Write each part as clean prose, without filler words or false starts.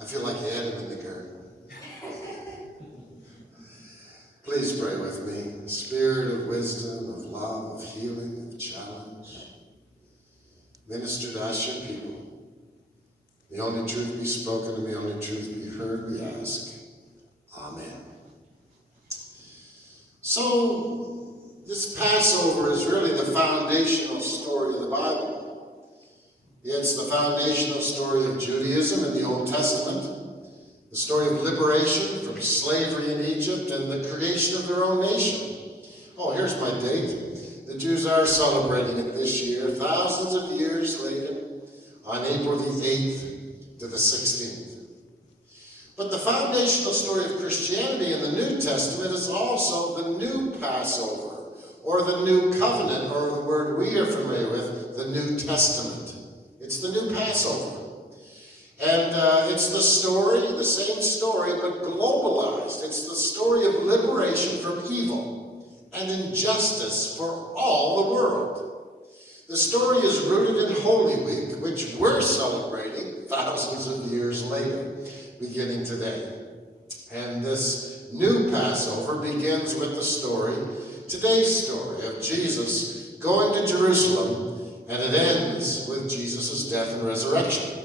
I feel like you had him in the garden. Please pray with me. Spirit of wisdom, of love, of healing, of challenge. Minister to us, your people. The only truth be spoken and the only truth be heard, we ask. Amen. So, this Passover is really the foundational story of the Bible. It's the foundational story of Judaism in the Old Testament, the story of liberation from slavery in Egypt and the creation of their own nation. Oh, here's my date. The Jews are celebrating it this year, thousands of years later, on April the 8th to the 16th. But the foundational story of Christianity in the New Testament is also the new Passover, or the new covenant, or the word we are familiar with, the New Testament. It's the new Passover. And it's the story, the same story, but globalized. It's the story of liberation from evil and injustice for all the world. The story is rooted in Holy Week, which we're celebrating thousands of years later, beginning today. And this new Passover begins with the story, today's story, of Jesus going to Jerusalem, and it ends with Jesus' death and resurrection.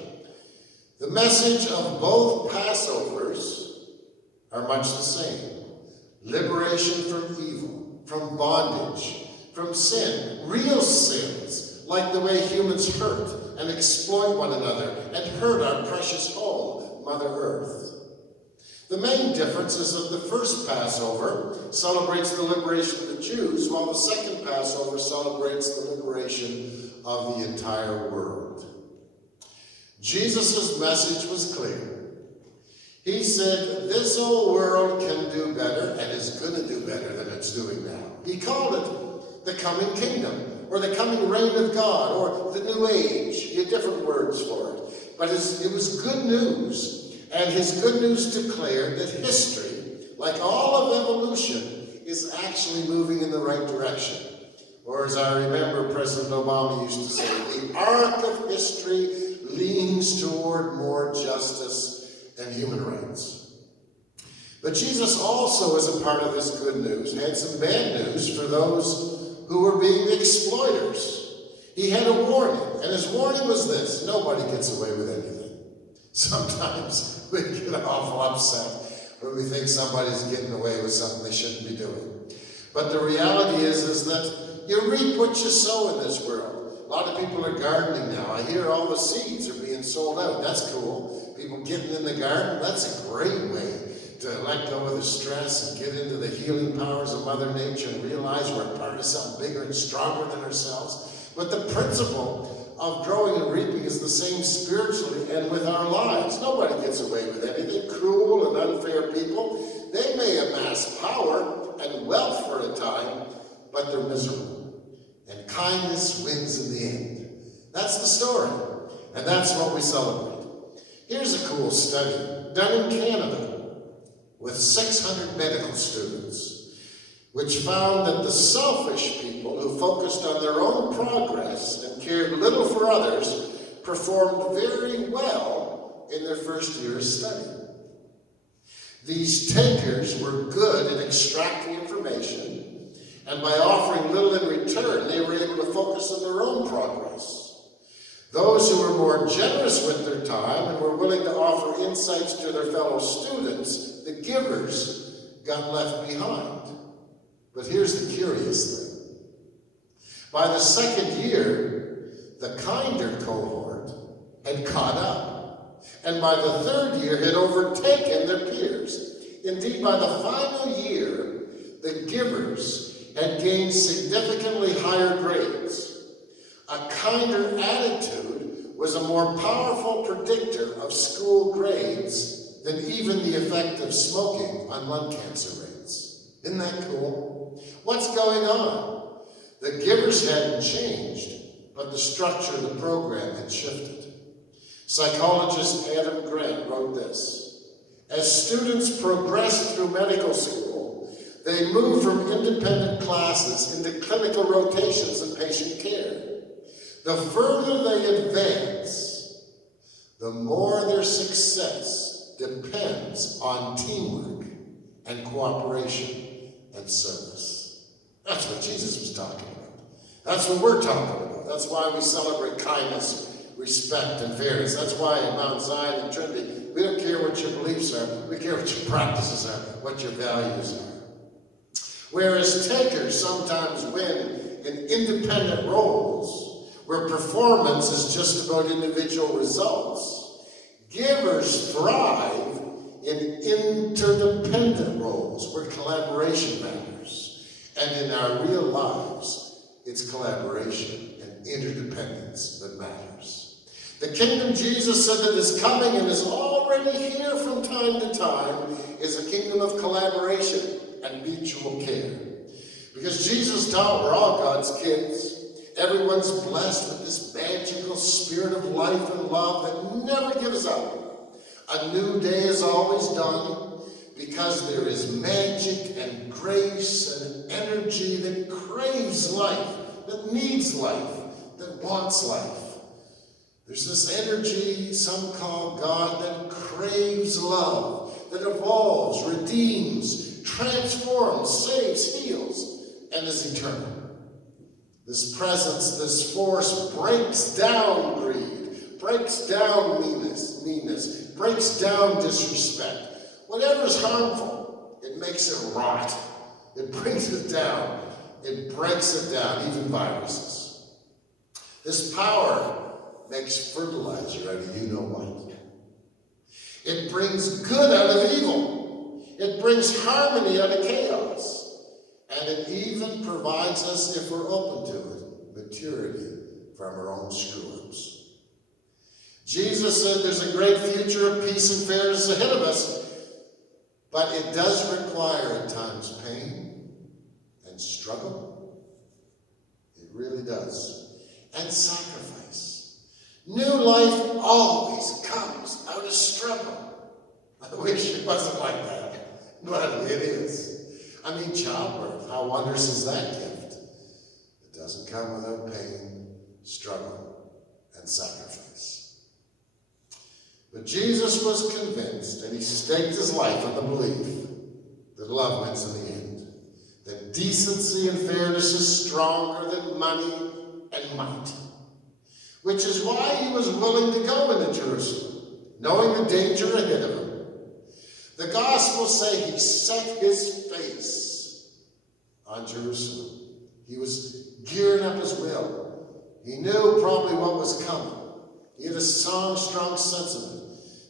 The message of both Passovers are much the same. Liberation from evil, from bondage, from sin, real sins, like the way humans hurt and exploit one another and hurt our precious home, Mother Earth. The main difference is that the first Passover celebrates the liberation of the Jews, while the second Passover celebrates the liberation of the entire world. Jesus' message was clear. He said, this old world can do better and is going to do better than it's doing now. He called it the coming kingdom, or the coming reign of God, or the new age. He had different words for it. But it was good news. And his good news declared that history, like all of evolution, is actually moving in the right direction. Or as I remember President Obama used to say, the arc of history leans toward more justice and human rights. But Jesus also, as a part of this good news, had some bad news for those who were being exploiters. He had a warning, and his warning was this: nobody gets away with anything. Sometimes we get awful upset when we think somebody's getting away with something they shouldn't be doing. But the reality is that you reap what you sow in this world. A lot of people are gardening now. I hear all the seeds are being sold out. That's cool. People getting in the garden, that's a great way to let go of the stress and get into the healing powers of Mother Nature and realize we're part of something bigger and stronger than ourselves. But the principle of growing and reaping is the same spiritually and with our lives. Nobody gets away with anything. Cruel and unfair people, they may amass power and wealth for a time, but they're miserable. And kindness wins in the end. That's the story. And that's what we celebrate. Here's a cool study done in Canada with 600 medical students, which found that the selfish people who focused on their own progress and cared little for others performed very well in their first year of study. These takers were good at extracting information, and by offering little in return, they were able to focus on their own progress. Those who were more generous with their time and were willing to offer insights to their fellow students, the givers, got left behind. But here's the curious thing. By the second year, the kinder cohort had caught up, and by the third year had overtaken their peers. Indeed, by the final year, the givers had gained significantly higher grades. A kinder attitude was a more powerful predictor of school grades than even the effect of smoking on lung cancer rates. Isn't that cool? What's going on? The givers hadn't changed, but the structure of the program had shifted. Psychologist Adam Grant wrote this: as students progressed through medical school, they moved from independent classes into clinical rotations and patient care. The further they advance, the more their success depends on teamwork and cooperation and service. That's what Jesus was talking about. That's what we're talking about. That's why we celebrate kindness, respect, and fairness. That's why at Mount Zion and Trinity, we don't care what your beliefs are. We care what your practices are, what your values are. Whereas takers sometimes win in independent roles, where performance is just about individual results, givers thrive in interdependent roles, where collaboration matters. And in our real lives, it's collaboration and interdependence that matters. The kingdom Jesus said that is coming and is already here from time to time is a kingdom of collaboration and mutual care. Because Jesus taught we're all God's kids. Everyone's blessed with this magical spirit of life and love that never gives up. A new day is always dawning because there is magic and grace and energy that craves life, that needs life, that wants life. There's this energy some call God that craves love, that evolves, redeems, transforms, saves, heals, and is eternal. This presence, this force breaks down greed, breaks down meanness, breaks down disrespect. Whatever is harmful, it makes it rot. It brings it down. It breaks it down, even viruses. This power makes fertilizer out of you-know-what. It brings good out of evil. It brings harmony out of chaos. And it even provides us, if we're open to it, maturity from our own screw-ups. Jesus said there's a great future of peace and fairness ahead of us, but it does require at times pain and struggle. It really does. And sacrifice. New life always comes out of struggle. I wish it wasn't like that, but it is. I mean, childbirth, how wondrous is that gift? It doesn't come without pain, struggle, and sacrifice. But Jesus was convinced, and he staked his life on the belief that love wins in the end, that decency and fairness is stronger than money and might. Which is why he was willing to go into Jerusalem, knowing the danger ahead of him. The Gospels say he set his face on Jerusalem. He was gearing up his will. He knew probably what was coming. He had a strong sense of it.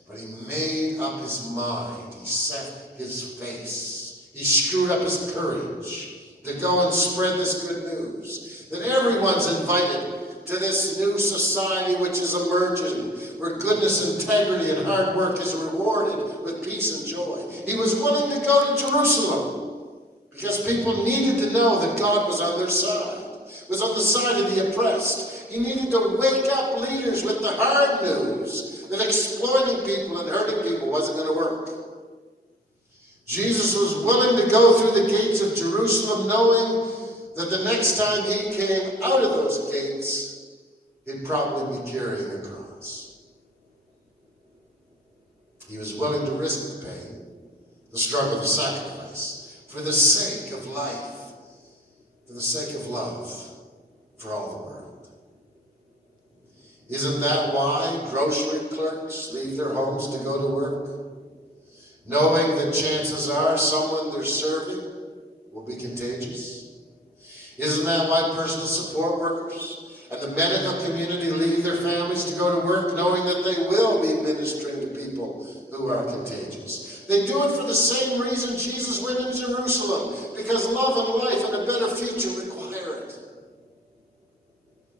But he made up his mind. He set his face. He screwed up his courage to go and spread this good news. That everyone's invited to this new society which is emerging, where goodness, integrity, and hard work is rewarded with peace and joy. He was willing to go to Jerusalem because people needed to know that God was on their side, was on the side of the oppressed. He needed to wake up leaders with the hard news that exploiting people and hurting people wasn't going to work. Jesus was willing to go through the gates of Jerusalem knowing that the next time he came out of those gates, he'd probably be carrying a cross. He was willing to risk the pain, the struggle, the sacrifice, for the sake of life, for the sake of love, for all the world. Isn't that why grocery clerks leave their homes to go to work, knowing that chances are someone they're serving will be contagious? Isn't that why personal support workers and the medical community leave their families to go to work knowing that they will be ministering to people who are contagious? They do it for the same reason Jesus went in Jerusalem, because love and life and a better future require it.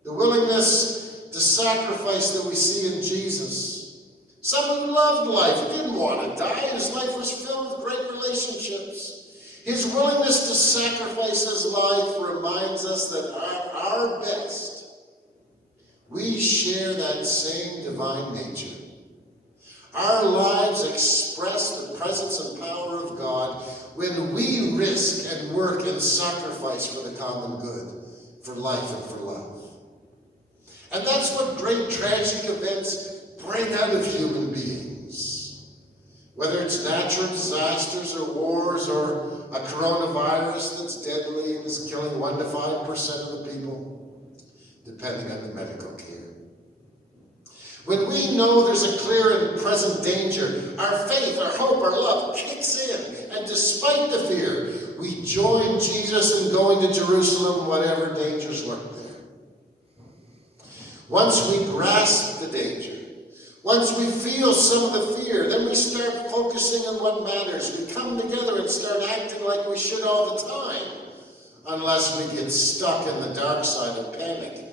The willingness to sacrifice that we see in Jesus. Someone who loved life, didn't want to die. His life was filled with great relationships. His willingness to sacrifice his life reminds us that our best, we share that same divine nature. Our lives express the presence and power of God when we risk and work and sacrifice for the common good, for life and for love. And that's what great tragic events bring out of human beings. Whether it's natural disasters or wars or a coronavirus that's deadly and is killing 1 to 5% of the people, depending on the medical care. When we know there's a clear and present danger, our faith, our hope, our love kicks in. And despite the fear, we join Jesus in going to Jerusalem, whatever dangers lurk there. Once we grasp the danger, once we feel some of the fear, then we start focusing on what matters. We come together and start acting like we should all the time, unless we get stuck in the dark side of panic,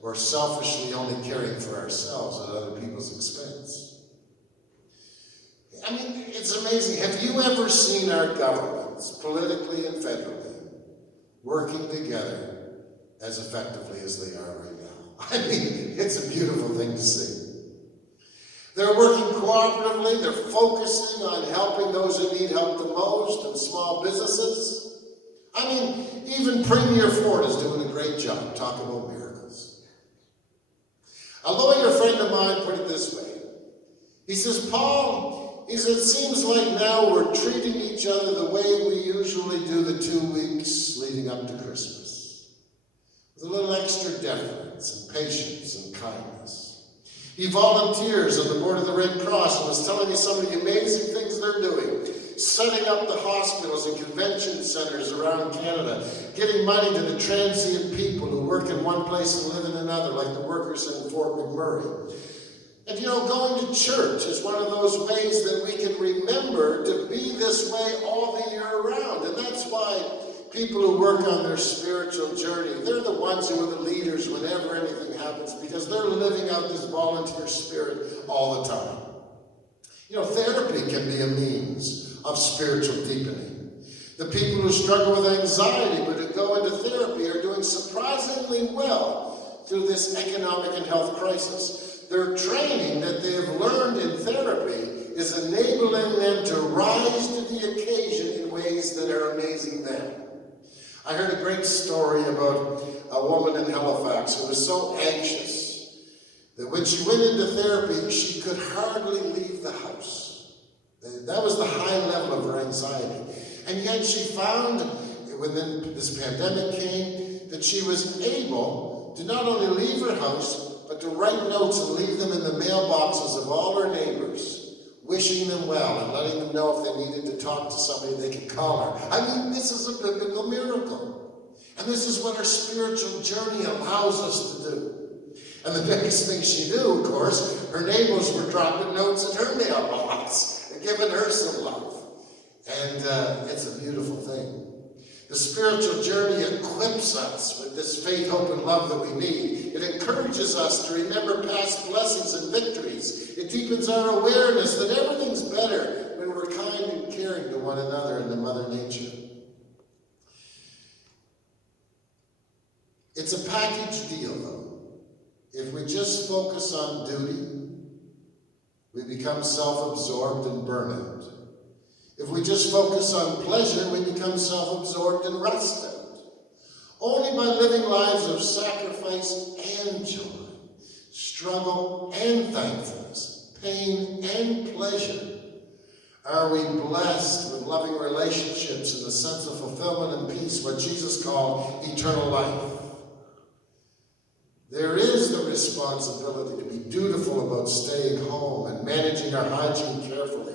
or selfishly only caring for ourselves at other people's expense. I mean, it's amazing. Have you ever seen our governments, politically and federally, working together as effectively as they are right now? I mean, it's a beautiful thing to see. They're working cooperatively. They're focusing on helping those who need help the most and small businesses. I mean, even Premier Ford is doing a great job talking about miracles. A lawyer friend of mine put it this way. He says, Paul, it seems like now we're treating each other the way we usually do the 2 weeks leading up to Christmas. With a little extra deference and patience and kindness. He volunteers on the board of the Red Cross and was telling me some of the amazing things they're doing. Setting up the hospitals and convention centers around Canada, getting money to the transient people who work in one place and live in another, like the workers in Fort McMurray. And going to church is one of those ways that we can remember to be this way all the year round. And that's why people who work on their spiritual journey, they're the ones who are the leaders whenever anything happens, because they're living out this volunteer spirit all the time. Therapy can be a means of spiritual deepening. The people who struggle with anxiety but who go into therapy are doing surprisingly well through this economic and health crisis. Their training that they have learned in therapy is enabling them to rise to the occasion in ways that are amazing them. I heard a great story about a woman in Halifax who was so anxious that when she went into therapy, she could hardly leave the house. That was the high level of her anxiety. And yet she found, when this pandemic came, that she was able to not only leave her house, but to write notes and leave them in the mailboxes of all her neighbors, wishing them well and letting them know if they needed to talk to somebody, they could call her. I mean, this is a biblical miracle. And this is what our spiritual journey allows us to do. And the biggest thing she knew, of course, her neighbors were dropping notes in her mailbox and giving her some love. And it's a beautiful thing. The spiritual journey equips us with this faith, hope, and love that we need. It encourages us to remember past blessings and victories. It deepens our awareness that everything's better when we're kind and caring to one another and to Mother Nature. It's a package deal, though. If we just focus on duty, we become self-absorbed and burn out. If we just focus on pleasure, we become self-absorbed and rust out. Only by living lives of sacrifice and joy, struggle and thankfulness, pain and pleasure, are we blessed with loving relationships and the sense of fulfillment and peace, what Jesus called eternal life. There is the responsibility to be dutiful about staying home and managing our hygiene carefully.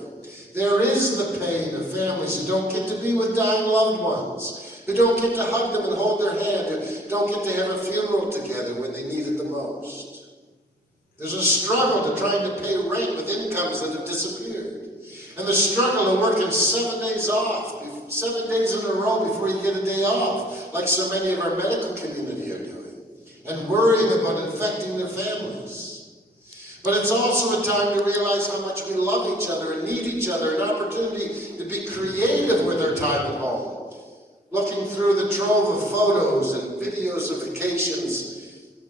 There is the pain of families who don't get to be with dying loved ones, who don't get to hug them and hold their hand, who don't get to have a funeral together when they need it the most. There's a struggle to trying to pay rent with incomes that have disappeared. And the struggle of working 7 days off, 7 days in a row before you get a day off, like so many of our medical community are doing. And worrying about infecting their families. But it's also a time to realize how much we love each other and need each other, an opportunity to be creative with our time at home. Looking through the trove of photos and videos of vacations,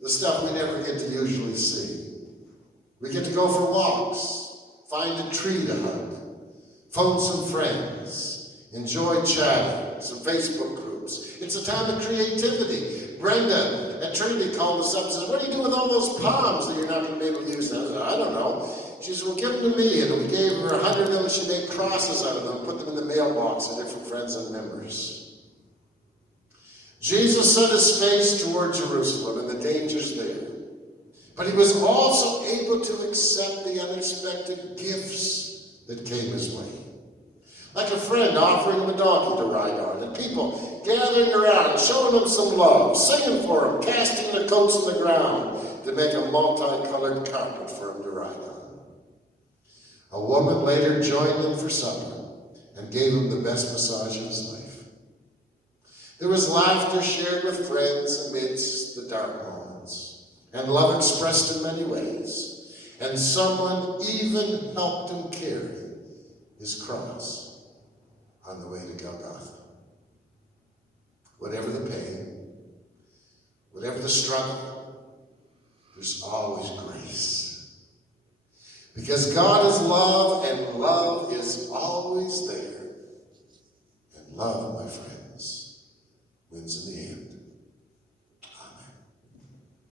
the stuff we never get to usually see. We get to go for walks, find a tree to hug, phone some friends, enjoy chatting, some Facebook groups. It's a time of creativity. Brenda at Trinity called us up and said, what do you do with all those palms that you're not going to be able to use now? I said, I don't know. She said, well, give them to me. And we gave her 100 of them, and she made crosses out of them, put them in the mailbox of different friends and members. Jesus set his face toward Jerusalem and the dangers there. But he was also able to accept the unexpected gifts that came his way. Like a friend offering him a donkey to ride on, and people gathering around, showing him some love, singing for him, casting their coats on the ground to make a multicolored carpet for him to ride on. A woman later joined him for supper and gave him the best massage of his life. There was laughter shared with friends amidst the dark moments, and love expressed in many ways, and someone even helped him carry his cross on the way to Golgotha. Whatever the pain, whatever the struggle, there's always grace. Because God is love, and love is always there. And love, my friends, wins in the end.